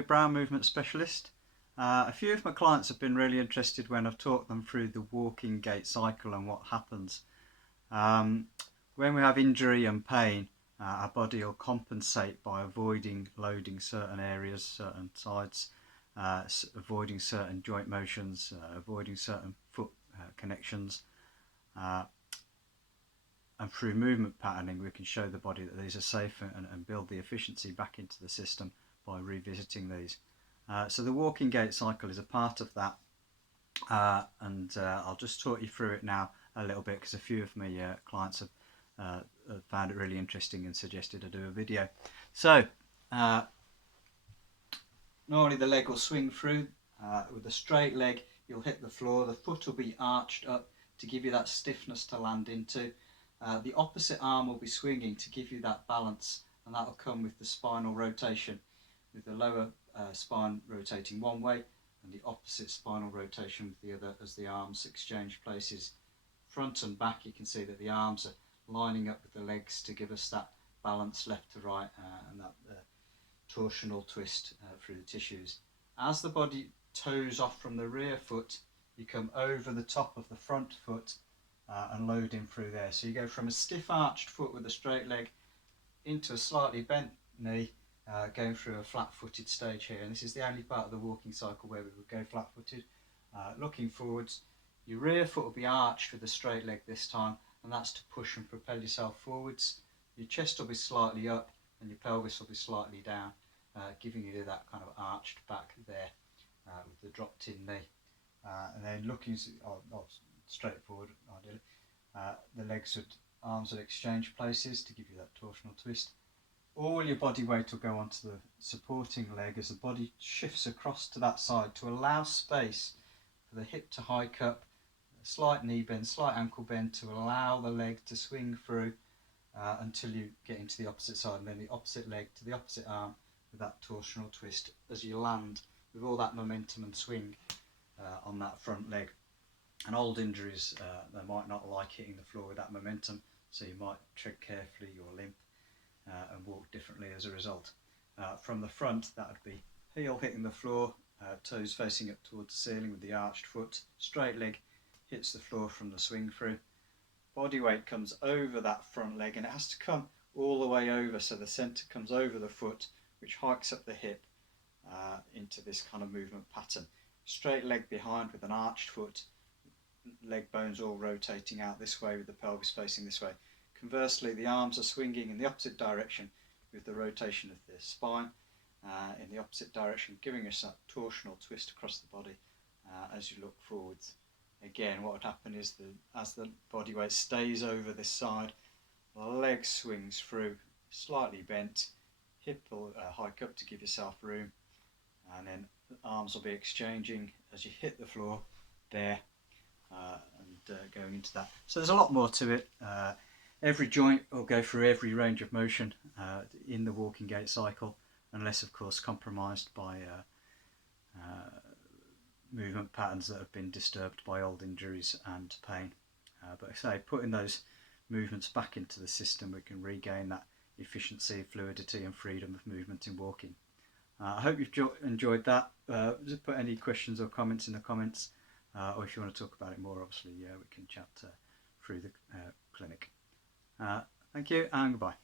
David Brown, movement specialist. A few of my clients have been really interested when I've talked them through the walking gait cycle and what happens. When we have injury and pain, our body will compensate by avoiding loading certain areas, certain sides, avoiding certain joint motions, avoiding certain foot connections. And through movement patterning, we can show the body that these are safe and build the efficiency back into the system by revisiting these. So the walking gait cycle is a part of that, and I'll just talk you through it now a little bit, because a few of my clients have found it really interesting and suggested I do a video. So normally the leg will swing through. With a straight leg, you'll hit the floor, the foot will be arched up to give you that stiffness to land into. The opposite arm will be swinging to give you that balance, and that will come with the spinal rotation, with the lower spine rotating one way and the opposite spinal rotation with the other as the arms exchange places. Front and back, you can see that the arms are lining up with the legs to give us that balance left to right and that torsional twist through the tissues. As the body toes off from the rear foot, you come over the top of the front foot and load in through there. So you go from a stiff arched foot with a straight leg into a slightly bent knee, going through a flat-footed stage here. And this is the only part of the walking cycle where we would go flat-footed. Looking forwards, your rear foot will be arched with a straight leg this time, and that's to push and propel yourself forwards. Your chest will be slightly up and your pelvis will be slightly down, giving you that kind of arched back there with the dropped in knee. And then looking straight forward, ideally. The arms would exchange places to give you that torsional twist. All your body weight will go onto the supporting leg as the body shifts across to that side to allow space for the hip to hike up, a slight knee bend, slight ankle bend to allow the leg to swing through until you get into the opposite side, and then the opposite leg to the opposite arm with that torsional twist as you land with all that momentum and swing on that front leg. And old injuries, they might not like hitting the floor with that momentum, so you might tread carefully or limp and walk differently as a result. From the front, that would be heel hitting the floor, toes facing up towards the ceiling with the arched foot, straight leg hits the floor from the swing through. Body weight comes over that front leg, and it has to come all the way over, so the centre comes over the foot, which hikes up the hip into this kind of movement pattern. Straight leg behind with an arched foot, leg bones all rotating out this way with the pelvis facing this way. Conversely, the arms are swinging in the opposite direction with the rotation of the spine in the opposite direction, giving us that torsional twist across the body as you look forwards. Again, what would happen is as the body weight stays over this side, the leg swings through, slightly bent, hip will hike up to give yourself room, and then the arms will be exchanging as you hit the floor there and going into that. So there's a lot more to it. Every joint will go through every range of motion in the walking gait cycle, unless of course compromised by movement patterns that have been disturbed by old injuries and pain. But I say, putting those movements back into the system, we can regain that efficiency, fluidity and freedom of movement in walking. I hope you've enjoyed that. Just put any questions or comments in the comments, or if you want to talk about it more, obviously we can chat through the clinic. Thank you and goodbye.